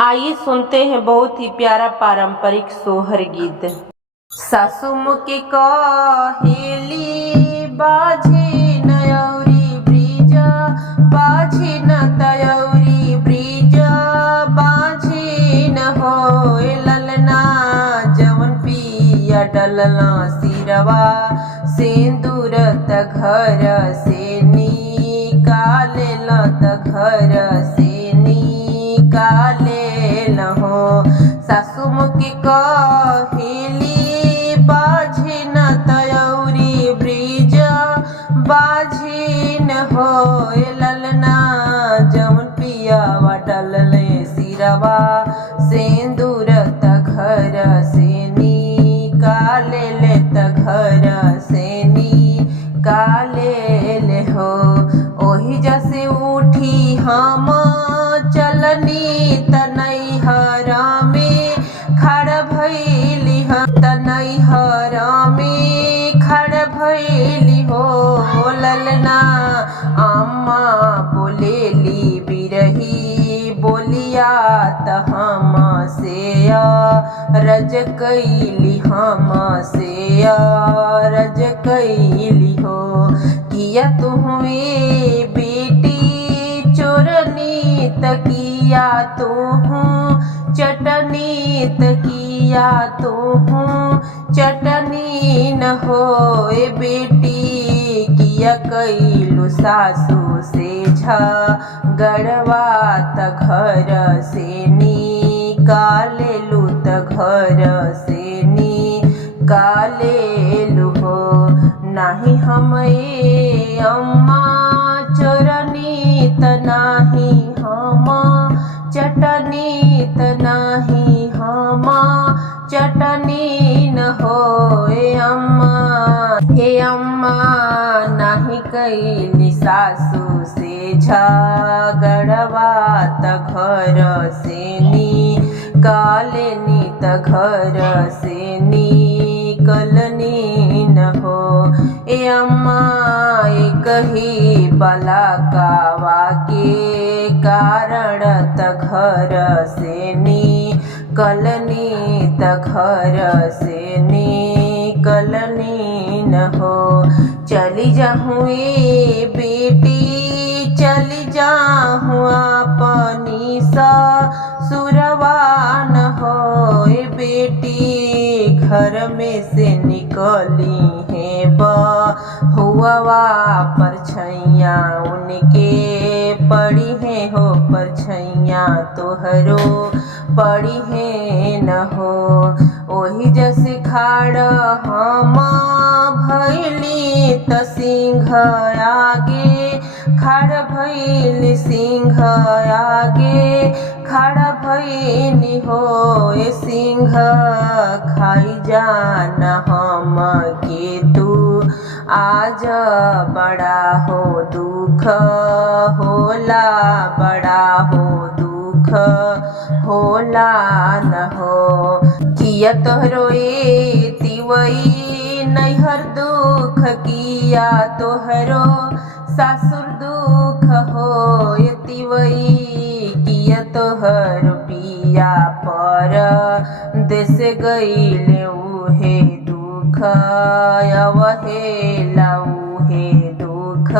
आइए सुनते हैं बहुत ही प्यारा पारंपरिक सोहर गीत। सासु मुके कहेली बाझी नयौरी ब्रिज बाझी न तयौरी ब्रिज बाझी न होए ललना जवन पिया डलना सिरवा सिंदूर त घर से निकाले त घर से निकाले हो। सासु मुके कहेली बाझी न तयौरी ब्रिज बाझी न होए ललना जवन पियावा डलले सिरवा सिंदूर त घर से निकाले त घर से निकाले हो। ओही जैसे उठी हम चलनी तनैहरा में खड़ भैली तनैहरा में खड़ भैली हो ललना अम्मा बोलेली बिरही बोलिया त हम से रज कैली हम से रज कैली हो। किया तुहवे बेटी चोरनी तकिया तो हूँ चटनी तकिया तो हूँ चटनी न होए बेटी। किया कैलु सासू से झगड़वा त घर से निकालेलु त घर से निकालेलु हो। नाही हम अम्मा चोरनी त नाही हम चटनी त नाही हम चटनी न होए अम्मा। हे अम्मा नाही कैली सासू से झगड़वा त घर से निकालेनी त घर से निकलनी न हो। ए अम्मा एक ही बलाकावा के कारण त घर से निकलनी त घर से निकलनी न हो। चली जाहुए बेटी चली जाहूँ अपनी ससुरवा न होए बेटी। घर में से निकली है बहुआ परछैया उनके पड़ी है हो परछैया तोहरो पड़ी है न हो। ओही जैसे खाड़ हम भैली त सिंह आगे खड़ भैली सिंह आगे खड़ भैनी हो। ए सिंह खाई जान हम के तू आज बड़ा हो दुख होला बड़ा हो दुख होला न हो। किया तोहरो ए तिवई नैहर दुख किया तोहरो सासुर दुख हो तिवई। किया तोहर पिया पर देश गईले उहे दुख अवहेला उहे दुख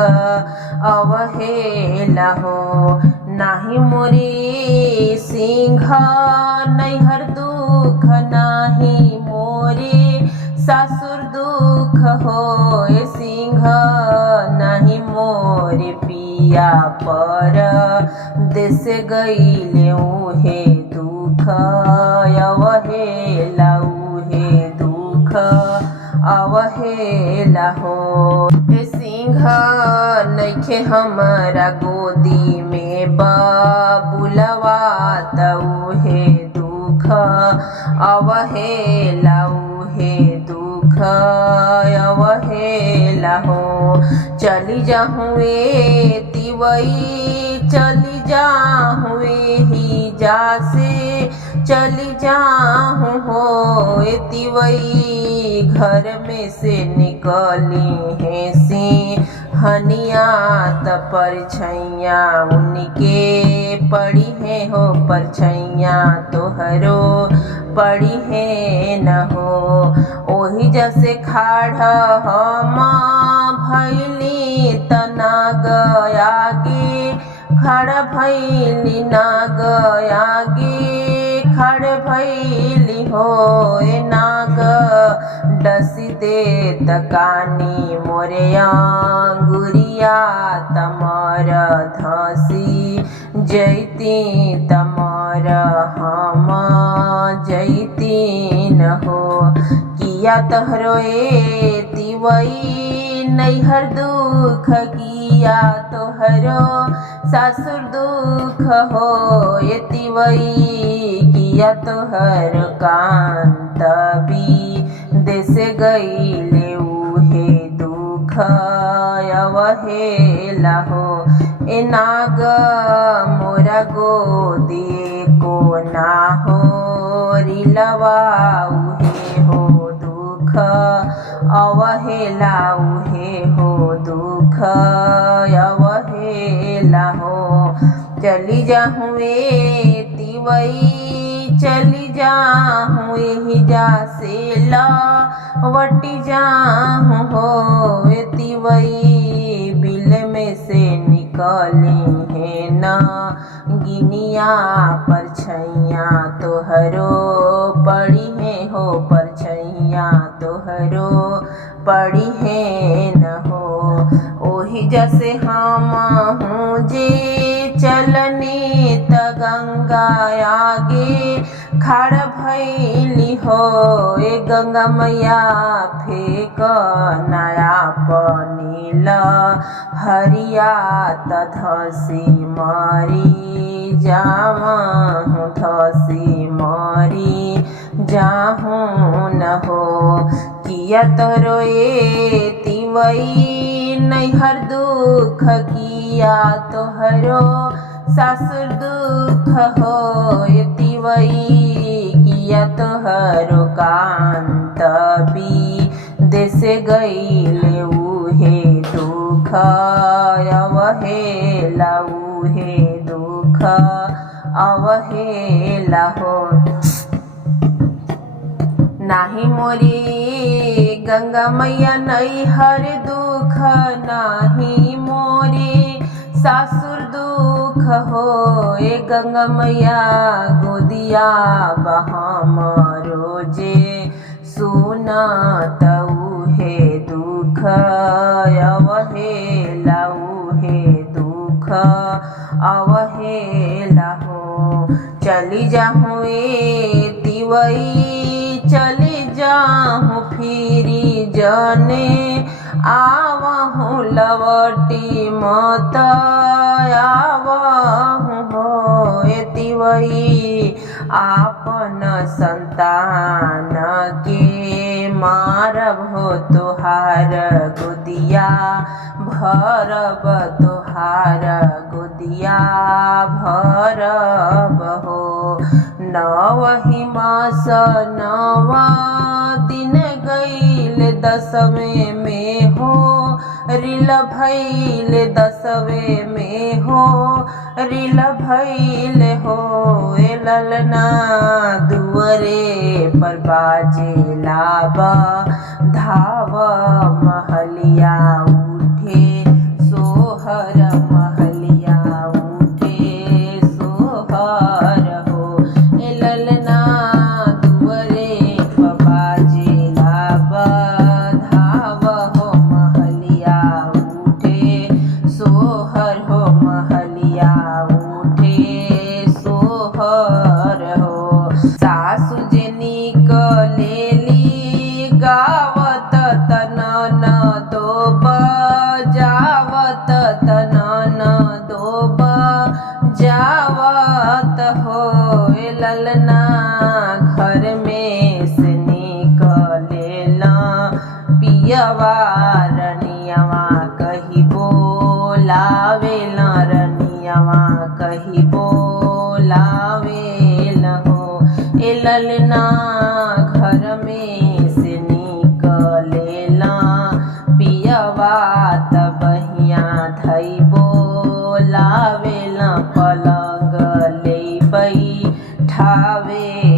अवहेला हो। नाही मोरे सिंह नैहर दुख नाही मोरे सासुर दुख हो सिंह नाही मोरे पिया पर देश गईले उहे दुख अवहेला उहे दुख अवहेला हो। सिंह नइखे हमरा गोदी में बबुलवा त उहे दुख अवहेला उहे दुख अवहेला हो। चली जाहुए तिवई चली जाहुए ही जा से चली जाहूँ हो तिवई। घर में से निकली है सी हनिया त परछैया उनके पड़ी है हो परछैया तोहरो पड़ी है न हो। ओही जैसे खाड़ हम भैली तना गयागे खड़ भैली ना गयागे खड़ भैली हो नाग डसी दे तकानी मोरे अंगुरिया तमर धसी जैती तमर हम जैती न हो। किया तोहरो तिवई नैहर दुख किया तोहरो सासुर दुख हो तिवई किया तोहर कांत भी देश गईले उहे दुख अवहेला हो। ए नाग मोरा गोदी को ना हो रिलवा उहे हो दुख अवहेला उहे हो दुख अवहेला हो। चली जाहुए तिवई चली जाहूँ ही जा से लवटी जाहूँ हो तिवई बिल में से निकली है न गिनिया परछैया तोहरो पड़ी है हो परछैया तोहरो पड़ी है न हो। ओही जैसे हम हूँ जे चलनी त गंगा आगे खड़ भैली हो गंगा मैया फेक नया पनील हरिया त धसी मरी जाऊँ धसी मरी जाहूँ न हो। किया तोरो तिवई नैहर दुख किया तोहरो सासुर दुख हो तिवई किया तोहरो कांत भी देश गईले उहे दुख अवहेला उहे दुख अवहेला हो। नाही मोरी गंगा मैया नैहर दुख नाही मोरी सासुर दुख हो गंगा मैया गोदिया बहम रोजे सुनत उहे दुख अवहेला उहे दुख अवहेला हो। चली जाहूँ तिवई चली जाहूँ फिरी जने आवहूँ लवटी मत आवहूँ हो तिवई आपन संतान के मारब हो तोहार गोदिया भरब तोहार गोदिया भरब हो। नवही मास नवा दिन गईल दसवें में हो रिल भैल दसवें में हो रिल भैल हो ललना दुअरे पर बाजे लाबा धाव महलिया उठे सोहर महलिया उठे सोहर हो ललना दुअरे पर बाजे लाबा धाव हो महलिया उठे सोहर हो महलिया उठे सोहर हो। सासु जे निकलेली गावत तनन दो बजावत तनन दो बजावत हो ललना घर में से निकलेला पियवा रनियवा कही बोलावेला रनियवा कही बोलावेल हो ललना घर में से निकलेला पियवा त बही भावे।